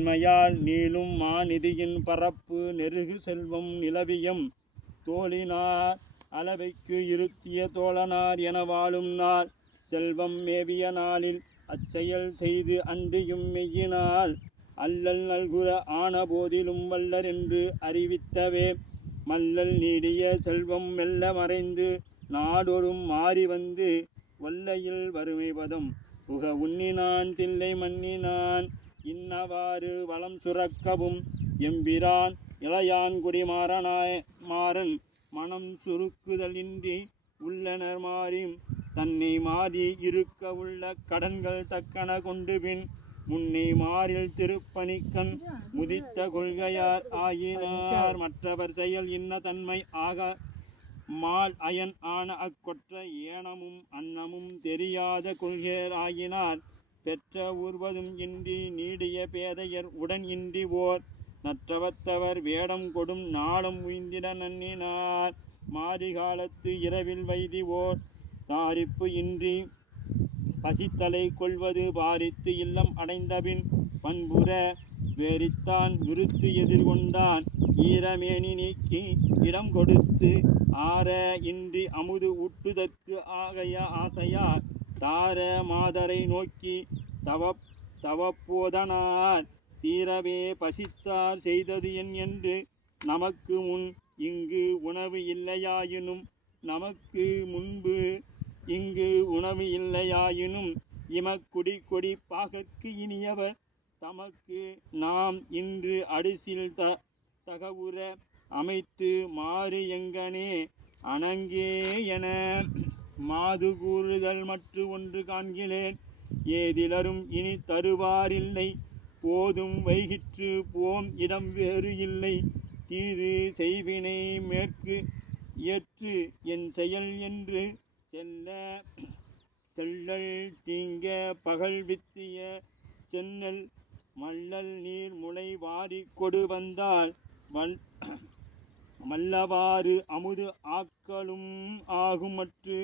உண்மையால் நீளும் மாநிதியின் பரப்பு நெருகு செல்வம் நிலவியம் தோழினார் அளவைக்கு இருத்திய தோழனார் என வாழும் நாள் செல்வம் மேவிய நாளில் அச்செயல் செய்து அன்றியும் மெய்யினால் அல்லல் நல்குற ஆன போதிலும் வல்லர் என்று அறிவித்தவே மல்லல் நீடிய செல்வம் மெல்ல மறைந்து நாடொரும் மாறி வந்து வல்லையில் வறுமை பதம் புக உண்ணினான் தில்லை மன்னினான் இன்னவாறு வளம் சுரக்கவும் எம்பிரான் இளையான் மாறன் மனம் சுருக்குதலின்றி உள்ளனர் மாறி தன்னை மாறி இருக்க உள்ள கடன்கள் தக்கன கொண்டு பின் முன்னை மாறில் திருப்பணிக்கண் முதித்த கொள்கையார் ஆயினார் மற்றவர் செயல் இன்ன தன்மை ஆக மால் அயன் ஆன அக்கொற்ற ஏனமும் அன்னமும் தெரியாத கொள்கையர் ஆயினார் பெற்ற ஊர்வதும் இன்றி நீடிய பேதையர் உடன் இன்றி ஓர் நற்றவத்தவர் வேடம் கொடும் நாளம் உய்ந்திட நன்னினார் மாரிகாலத்து இரவில் வைதி ஓர் தாரிப்பு இன்றி பசித்தலை கொள்வது பாரித்து இல்லம் அடைந்தபின் பண்புற வேரித்தான் விருத்து எதிர்கொண்டான் ஈரமேனி நீக்கி இடம் கொடுத்து ஆற இன்றி அமுது ஊட்டுதற்கு ஆகைய ஆசையார் தார மாதரை நோக்கி தவப்போதனார் தீரவே பசித்தார் செய்தது என் என்று நமக்கு முன் இங்கு உணவு இல்லையாயினும் நமக்கு முன்பு இங்கு உணவு இல்லையாயினும் இமக்குடி கொடி பாகற்கு இனியவர் தமக்கு நாம் இன்று அடிசில் தகவுற அமைத்து மாறு எங்கனே அணங்கே என மாது கூறுதல் மற்ற ஒன்று காண்கிறேன் ஏதிலரும் இனி தருவாரில்லை போதும் வைகிற்று போம் இடம் வேறு இல்லை தீது செய்வினை மேற்கு இயற்று என் செயல் என்று செல்லல் தீங்க பகல் வித்திய சென்னல் மல்லல் நீர் முளை வாரி கொடு வந்தால் மல்லவாறு அமுது ஆக்களும் ஆகுமற்று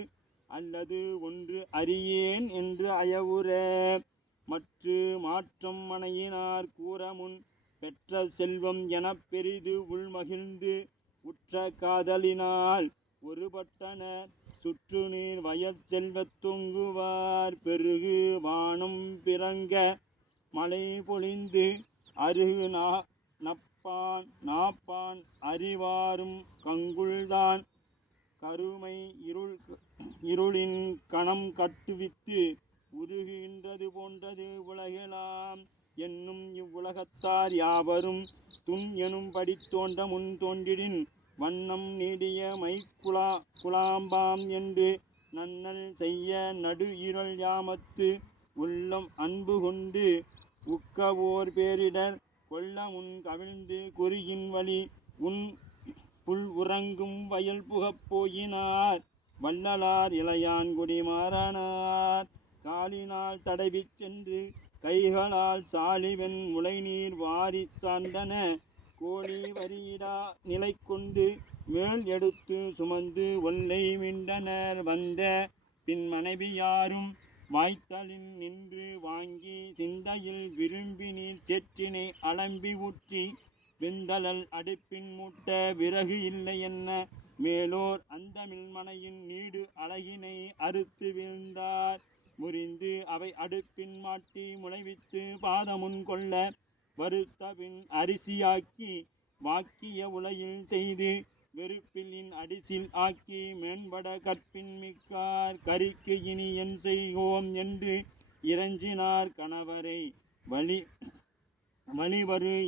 அல்லது ஒன்று அறியேன் என்று அயவுற மற்று மாற்றம் மனையினார் கூறமுன் பெற்ற செல்வம் எனப் பெரிது உள்மகிழ்ந்து உற்ற காதலினால் ஒருபட்டனர் சுற்று நீர் வயற் செல்வத் தொங்குவார் பெருகு வானம் பிறங்க மழை பொழிந்து அருகு நாப்பான் அறிவாரும் கங்குள்தான் கருமை இருளின் கணம் கட்டுவித்து உருகுகின்றது போன்றது உலகெலாம் என்னும் இவ்வுலகத்தார் யாவரும் துன் எனும்படி தோன்ற முன் தோன்றிடின் வண்ணம் நீடிய குலாம்பாம் என்று நன்னல் செய்ய நடு இருள் யாமத்து உள்ளம் அன்பு கொண்டு உக்கவோர் பேரிடர் கொள்ள முன் கவிழ்ந்து குறுகின் வழி உன் புல் உறங்கும் வயல் புகப் போயினார் வள்ளலார் இளையான் குடிமாறனார் காலினால் தடவிச் சென்று கைகளால் சாலிவெண் முளைநீர் வாரி சார்ந்தன கோழி வரியிடா நிலை கொண்டு மேல் எடுத்து சுமந்து ஒல்லை மிண்டனர் வந்த பின் மனைவி யாரும் வாய்த்தலின் நின்று வாங்கி சிந்தையில் விரும்பி நீர் சேற்றினை அலம்பி ஊற்றி வெந்தளல் அடுப்பின் மூட்ட விறகு இல்லை என்ன மேலோர் அந்த மில்மனையின் நீடு அழகினை அறுத்து வீழ்ந்தார் முறிந்து அவை அடுப்பின் மாட்டி முளைவித்து பாதமுன் கொள்ள வருத்தபின் அரிசியாக்கி வாக்கிய உலையில் செய்து வெறுப்பிலின் அடிசில் ஆக்கி மேம்பட கற்பின் மிக்கார் கரிக்கு இனி என் செய்கோம் என்று இறைஞ்சினார் கணவரை வழிவரு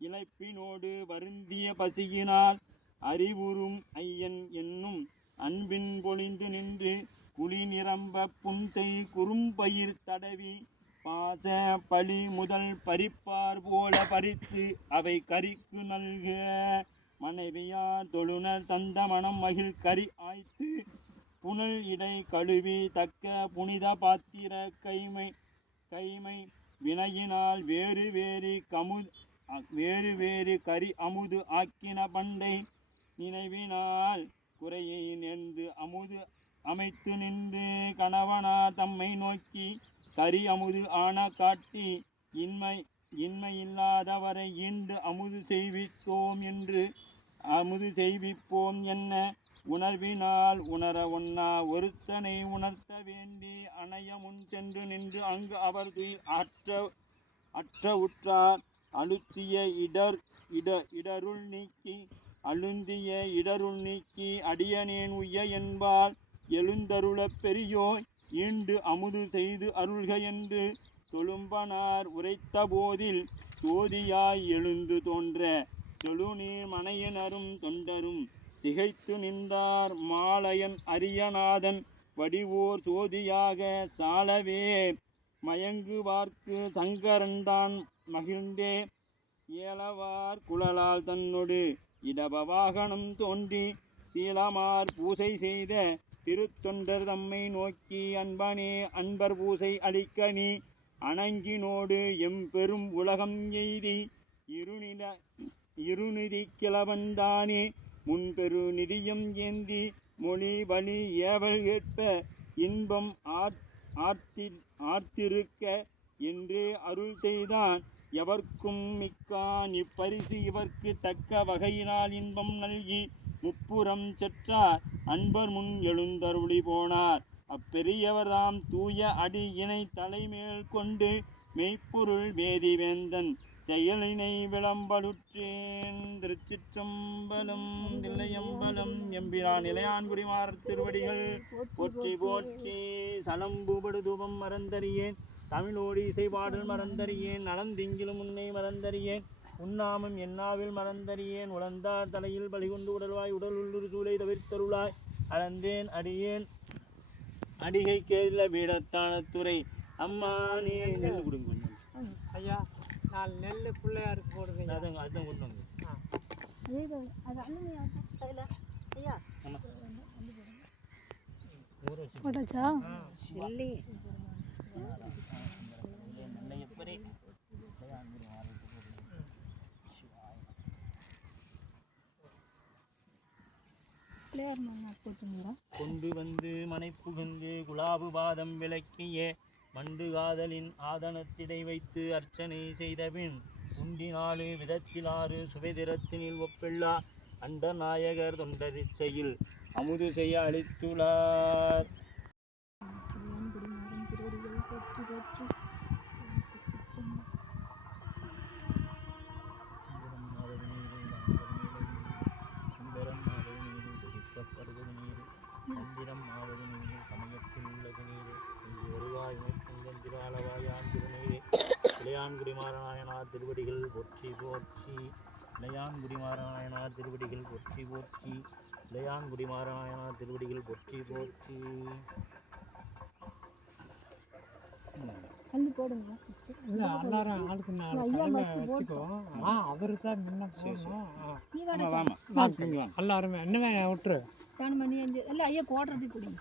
இழைப்பினோடு வருந்திய பசியினால் அறிவுறும் ஐயன் என்னும் அன்பின் பொழிந்து நின்று குழி நிரம்ப புன்சை குறும்பயிர் தடவி பாச பழி முதல் பறிப்பார் போல பறித்து அவை கரிக்கு நல்க மனைவியார் தொழுனர் தந்த மனம் மகிழ் கரி ஆய்த்து புனல் இடை கழுவி தக்க புனித பாத்திர கைமை வினையினால் வேறு வேறு கரி அமுது ஆக்கின பண்டை நினைவினால் குறையை நேர்ந்து அமுது அமைத்து நின்று கணவனார் தம்மை நோக்கி கரி அமுது ஆன காட்டி இன்மையில்லாதவரை ஈண்டு அமுது செய்விப்போம் என்ன உணர்வினால் உணர ஒண்ணா ஒருத்தனை உணர்த்த வேண்டி அணைய முன் சென்று நின்று அங்கு அவர் துயில் அற்ற உற்றார் அழுந்திய இடருள் நீக்கி அடியனேன் உய்ய என்பால் எழுந்தருளப் பெரியோய் ஈண்டு அமுது செய்து அருள்க என்று தொழும்பனார் உரைத்த போதில் சோதியாய் எழுந்து தோன்ற தொழுநீர் மனையினரும் தொண்டரும் திகைத்து நின்றார். மாலையன் அரியநாதன் வடிவோர் சோதியாக சாலவே மயங்குவார்க்கு சங்கரன்தான் மகிழ்ந்தே ஏலவார் குழலால் தன்னொடு இடபவாகனம் தோன்றி சீலமார் பூசை செய்த திருத்தொண்டர் தம்மை நோக்கி அன்பனே அன்பர் பூசை அளிக்கணி அணங்கினோடு எம்பெரும் உலகம் எய்தி இருநிதி கிழவன்தானே முன்பெரு நிதியம் ஏந்தி மொழி வழி ஏவல் கேட்ப இன்பம் ஆர்த்திருக்க என்றே அருள் செய்தான் எவர்க்கும் மிக்கான் இப்பரிசு இவர்க்கு தக்க வகையினால் இன்பம் நல்கி முப்புறம் செற்றார் அன்பர் முன் எழுந்தருளி போனார். அப்பெரியவர்தாம் தூய அடி இணை தலைமேல் கொண்டு மெய்ப்பொருள் வேதிவேந்தன் செயலினை விளம்பலுற்றேன். திருச்சிற்றம்பலம் தில்லையம்பலம் எம்பிரான் இளையான்குடிமார் திருவடிகள் போற்றி போற்றி. சலம்புபடுதூபம் மறந்தறியேன் தமிழோடி இசைபாடல் மறந்தறியேன் நலந்திங்கிலும் உன்னை மறந்தறியேன் உண்ணாமம் என்னாவில் மறந்தறியேன் உழந்தார் தலையில் பலிகொண்டு உடல்வாய் உடல் உள்ளுர் சூளை தவிர்த்தருளாய் அளந்தேன் அடியேன் அடிகை கேள்ல வீடத்தானத்துறை அம்மா நீ நெல் கொடுங்க கொஞ்சம் ஐயா 4 நெல் பிள்ளையாருக்கு போடுங்க அதுதான் அதுதான் கொண்டு வந்து போட்டாச்சா சொல்லி கொண்டு வந்து மனை புகுந்து குலாபு பாதம் விளக்கிய மண்டு காதலின் ஆதனத்திடை வைத்து அர்ச்சனை செய்தபின் உண்டி 4 விதத்தில் 6 சுவைதிரத்தினில் ஒப்பில்லா அண்ட நாயகர் தொண்டரிச்சையில் அமுது செய்ய அளித்துள்ளார். மந்திரம் ஆவது நீர் சமயத்தில் உள்ளது நீர் இங்கு வருவாய் மேற்கொண்டிராளவாய் ஆண்டிரு நீரே. இளையான்குடிமாரநாயனார் திருவடிகள் போற்றி போற்றி. இளையான்குடிமாரநாயனார் திருவடிகள் போற்றி போற்றி. இளையான்குடிமாரநாயனார் திருவடிகள் போற்றி போற்றி. போடுங்க இல்லை எல்லாரும் ஆளுக்கு 4 வச்சுக்குவோம். அவரு தான் முன்ன போகணும். எல்லாருமே என்னவே விட்டுரு மணி 5 இல்லை ஐயா போடுறது கொடுங்க.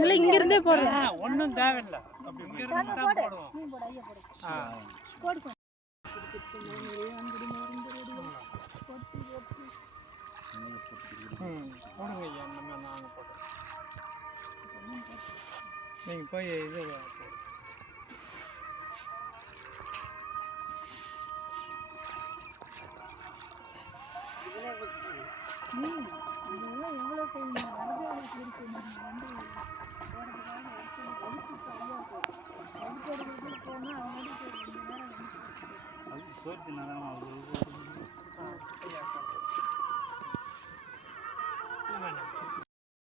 இல்லை இங்கிருந்தே போடுறேன் ஒன்றும் தேவையில்லை. போடுங்க ஐயா நம்ம நாங்கள் போடுறோம். நீங்கள் போய் இது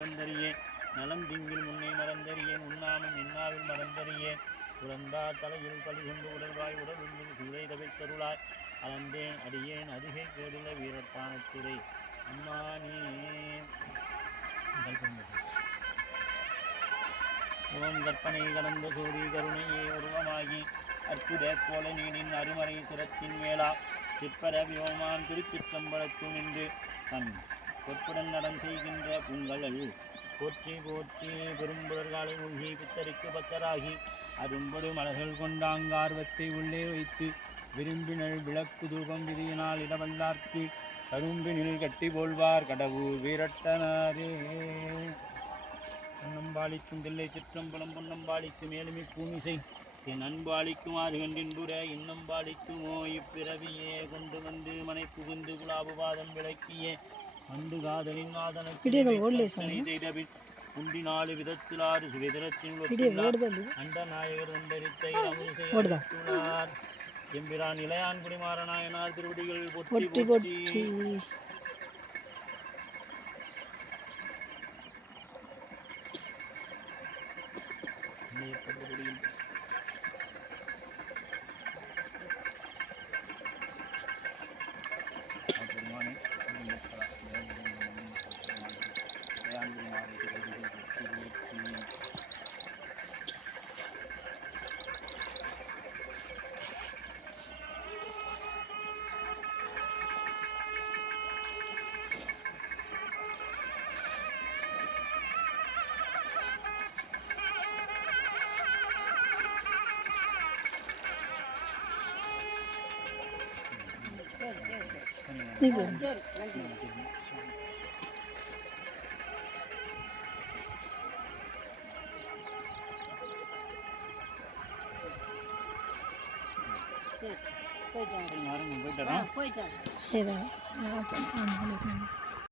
மறந்தறியேன் நலந்திங்கில் முன்னை மறந்தறியேன் உண்ணாமம் என்னாவில் மறந்தறியேன் உழந்தார் தலையில் பலிகொண்டு உடல்வாய் உடல் உள்ளில் சூளை தவிர்த்தருளாய் அளந்தேன் அடியேன் அதிகை கேடுள்ள வீரத்தானத்துறை அம்மா நீ. ஓம் கற்பனை கடந்த சோதி கருணையே உருவமாகி அற்புத கோல நீடின் அருமறை சிரத்தின் மேலா சிற்பர வியோமான் திருச்சிற்றம்பலத்து நின்று தன் பொற்புடன் நடம் செய்கின்ற பூங்கழல் போற்றி போற்றி. பெரும்புலர்காலை மூழ்கி பித்தரிக்கு பத்தராகி அரும்படு மலர்கள் கொண்டாங்கார்வத்தை உள்ளே வைத்து விரும்பினள் விளக்கு தூபம் விதியினால் இடவல்லார்க்கு கரும்பினில் கட்டி போல்வார் கடவுள் வீரட்டனாரே. பொன்னம்பாளிக்கும் தில்லை சிற்றம்பலம் பொன்னம்பாளிக்கும் மேலுமி பூமிசை என் அன்பாளிக்கும் ஆறுகண்டின்புற இன்னம்பாளிக்குமோ இப்பிறவியே கொண்டு வந்து மனை புகுந்து குலாபுவாதம் விளக்கியே வந்து காதலின் நாதனை செய்தபின் குண்டி 4 விதத்திலாறு சுவிதரத்தின் அண்ட நாயகர் வந்தரிச்சை அமுதுசெய்தார் எம்பிரான் இளையான் குடிமாறனாயனார் திருவடிகள் பொற்றி பொற்றி. போயிட்டு